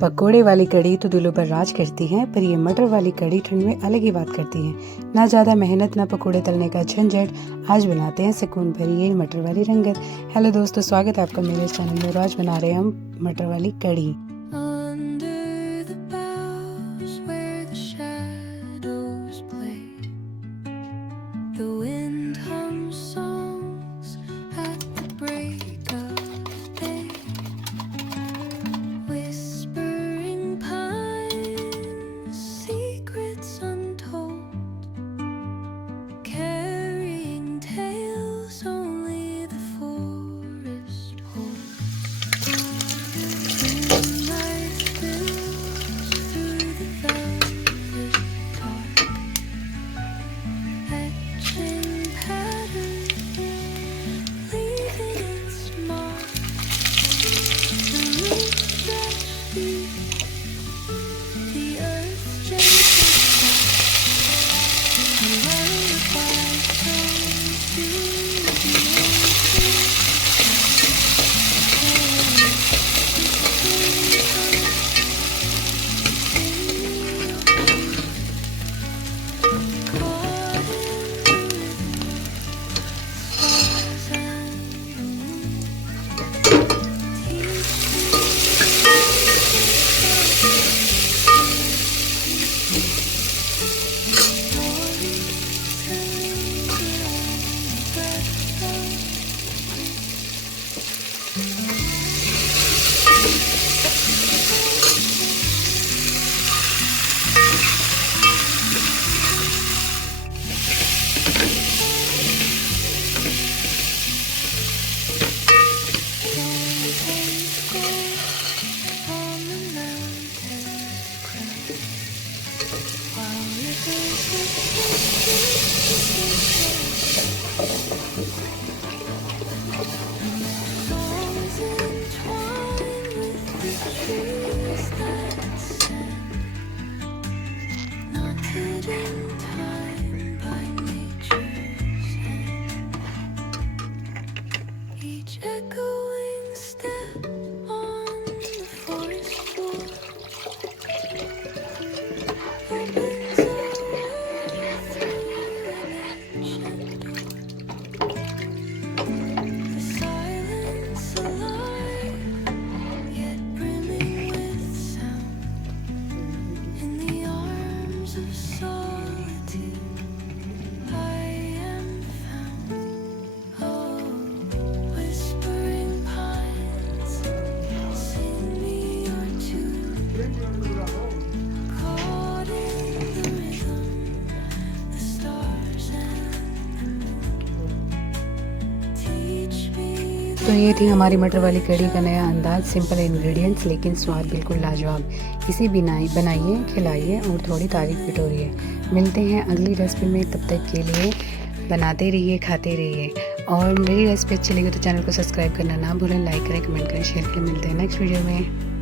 पकोड़े वाली कढ़ी तो दिलों पर राज करती है, पर ये मटर वाली कढ़ी ठंड में अलग ही बात करती है। ना ज़्यादा मेहनत, ना पकोड़े तलने का झंझट, आज बनाते हैं सुकून भरी ये मटर वाली रंगत। हेलो दोस्तों, स्वागत है आपका मेरे चैनल में। आज बना रहे हैं हम मटर वाली कढ़ी। तो ये थी हमारी मटर वाली कढ़ी का नया अंदाज। सिंपल इंग्रेडिएंट्स लेकिन स्वाद बिल्कुल लाजवाब। इसे भी बनाइए, खिलाइए और थोड़ी तारीफ बिटोरिए। मिलते हैं अगली रेसिपी में, तब तक के लिए बनाते रहिए, खाते रहिए। और मेरी रेसिपी अच्छी लगी तो चैनल को सब्सक्राइब करना ना भूलें, लाइक करें, कमेंट करें, शेयर करें। मिलते हैं नेक्स्ट वीडियो में।